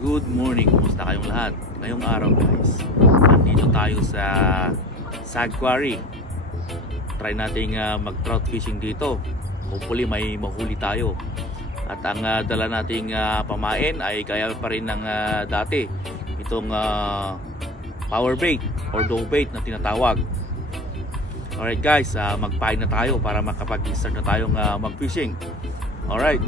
Good morning, kumusta kayong lahat? Ngayong araw guys, nandito tayo sa Sag Quarry. Try nating mag trout fishing dito. Hopefully may mahuli tayo. At ang dala nating pamain ay gaya pa rin ng dati. Itong power bait or dog bait na tinatawag. Alright guys, magpain na tayo para makapag-start na tayong mag-fishing. Alright.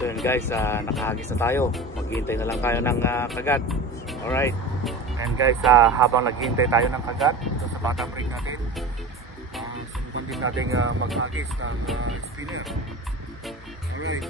So yun guys, nakahagis na tayo. Maghihintay na lang tayo ng kagat. Alright. And guys, habang naghihintay tayo ng kagat dito sa bata break natin, subukan din natin maghagis ng spinner. Alright.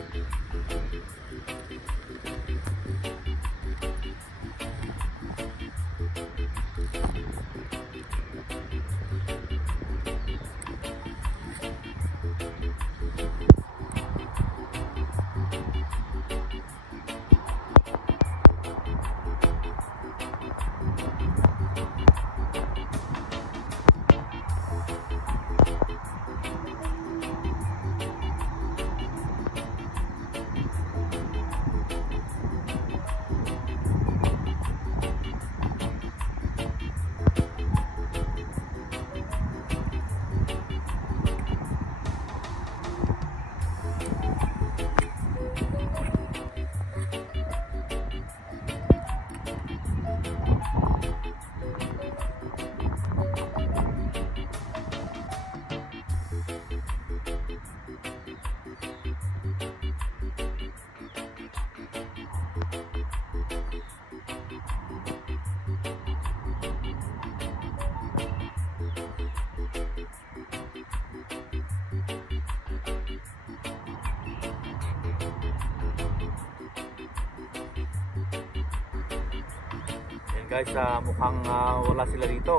Guys, mukhang wala sila dito.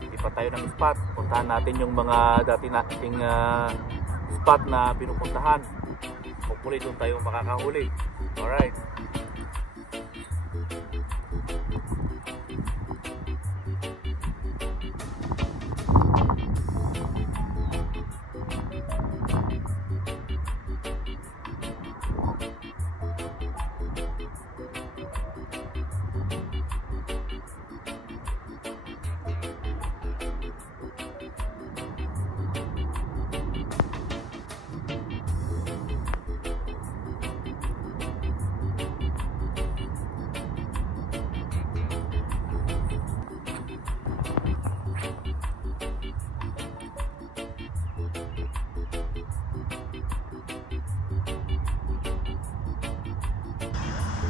Hindi pa tayo ng spot. Puntahan natin yung mga dati nating spot na pinupuntahan. Hopefully doon tayo makakahuli. Alright.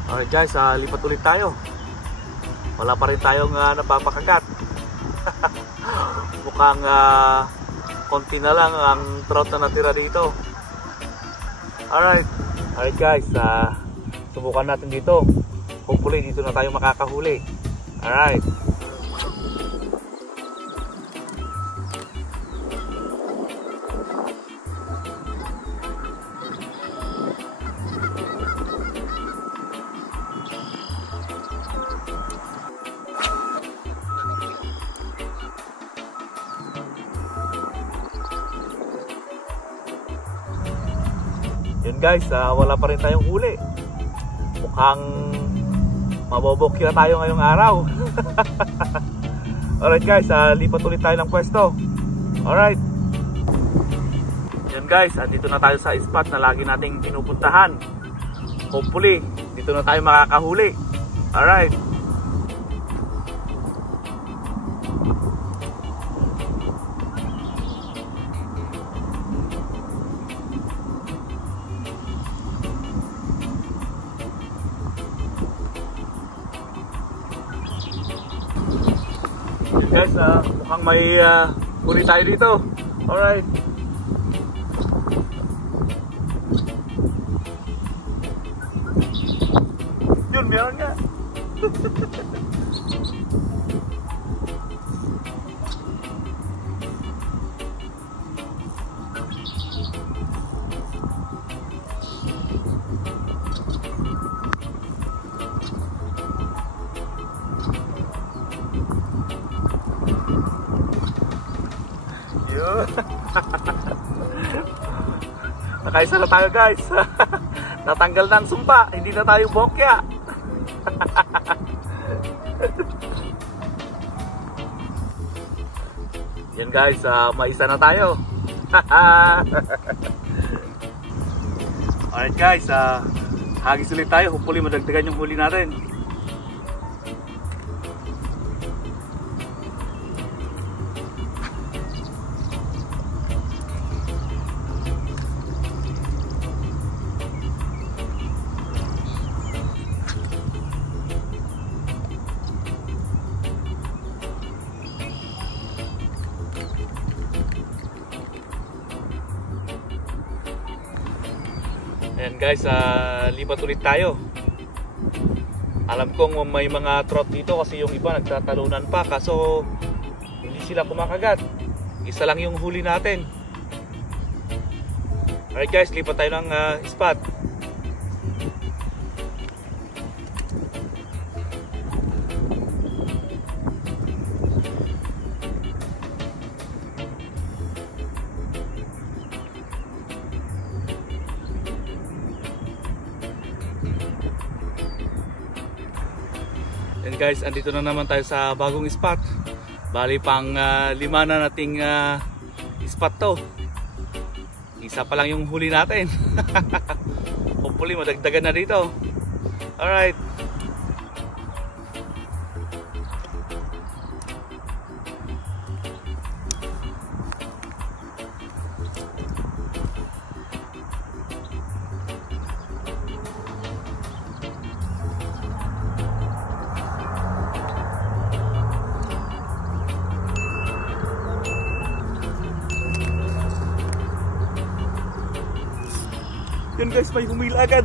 Alright guys, lipat ulit tayo. Wala pa rin tayong napapakagat. Mukhang konti na lang ang trout na natira dito. Alright. Alright guys, subukan natin dito. Hopefully dito na tayo makakahuli. Alright. Yun guys, wala pa rin tayong huli. Mukhang mabobokya tayo ngayong araw. Alright guys, lipat ulit tayo ng pwesto. Alright. Yan guys, dito na tayo sa spot na lagi nating pinupuntahan. Hopefully, dito na tayo makakahuli. Alright. Guys, mukhang may huli tayo dito. Alright. Yun, meron nga. Nakaisa na tayo guys. Natanggal na ang sumpa. Hindi na tayo bokya. Yan guys, maisa na tayo. Alright guys, hagis ulit tayo. Hopefully madagdagan yung huli natin. Ayan guys, lipat ulit tayo. Alam kong may mga trout dito kasi yung iba nagtatalunan pa, kaso hindi sila kumakagat. Isa lang yung huli natin. Alright guys, lipat tayo ng spot. And guys, andito na naman tayo sa bagong spot. Bali pang 5 na nating spot to. Isa pa lang yung huli natin. Hopefully madagdagan na dito. Alright. Yun guys, may humila agad.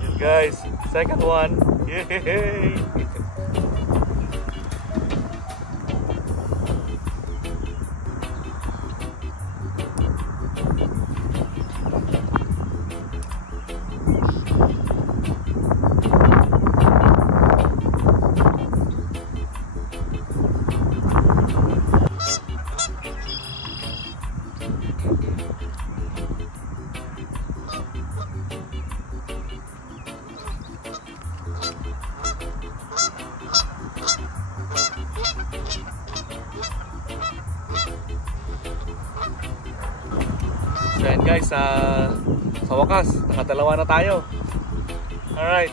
Yun guys, second one. Yay! So yan guys, sa wakas, nakadalawa na tayo. Alright.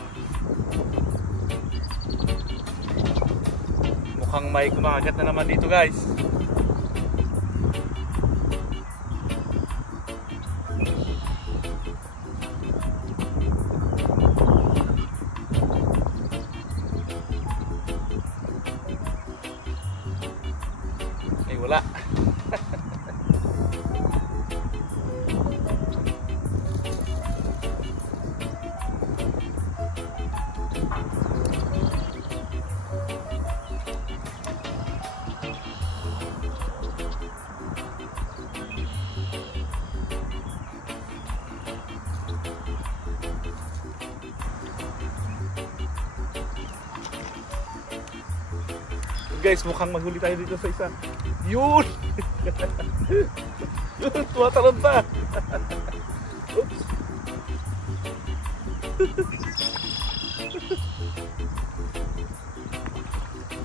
Mukhang may kumakagat na naman dito guys. Guys, mukhang mahuli tayo dito sa isa. Yun! Yun, tumatalon pa. Oops.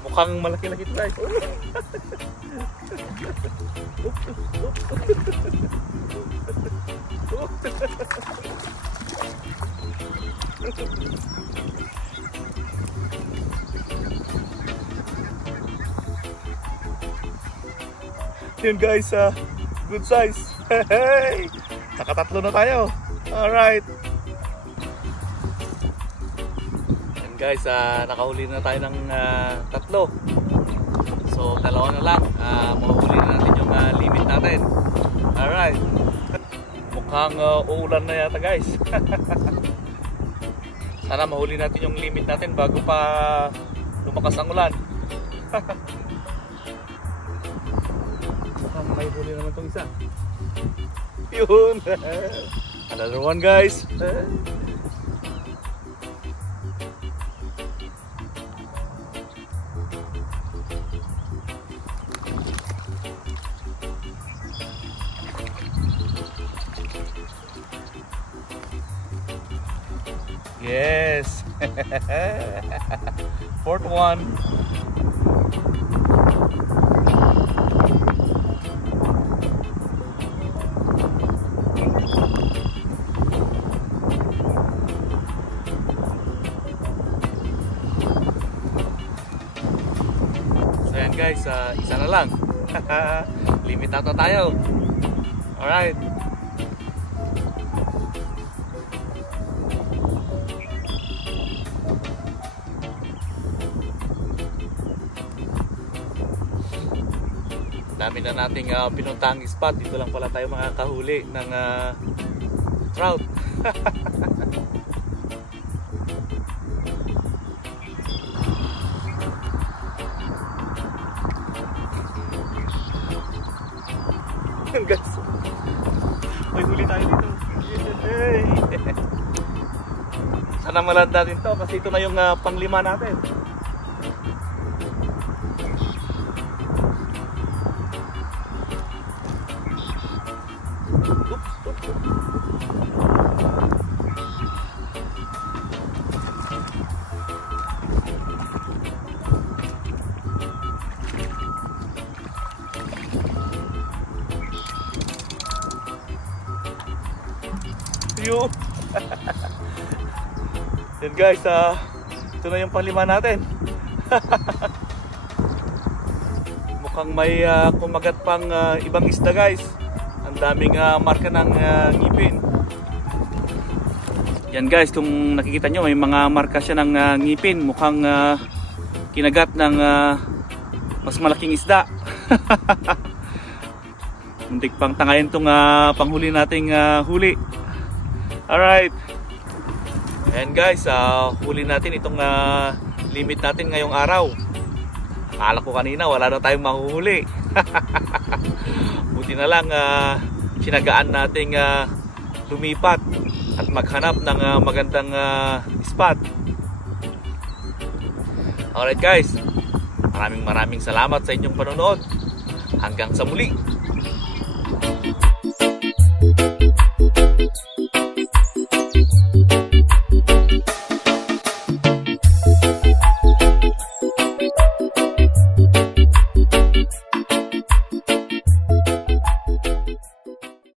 Mukhang malaki-laki ito guys. Yun guys, good size. Hey! Nakatatlo na tayo. Alright. Yan guys, nakahuli na tayo ng tatlo. So dalawa na lang, mahuli na natin yung limit natin. Alright. Mukhang uulan na yata guys. Sana mahuli natin yung limit natin bago pa lumakas ang ulan. Mukhang may huli naman itong isa. Yun. Another one guys. Yes. Fourth one. So yan guys, isa na lang. Limit out na tayo. Alright. Dami na nating pinuntahang spot. Dito lang pala tayo makakahuli ng trout. Guys, may huli tayo dito. Yay! Sana malad natin to kasi ito na yung panglima natin. Yun. Yan guys, ito na yung panglima natin. Mukhang may kumagat pang ibang isda guys. Ang daming marka ng ngipin. Yan guys, kung nakikita nyo may mga marka siya ng ngipin. Mukhang kinagat ng mas malaking isda. Muntik pang tangayin itong panghuli nating huli. Alright. Ayan guys, huli natin itong limit natin ngayong araw. Akala ko kanina wala na tayong mahuhuli. Buti na lang sinagaan nating lumipat at maghanap ng magandang spot. Alright guys, maraming salamat sa inyong panonood. Hanggang sa muli.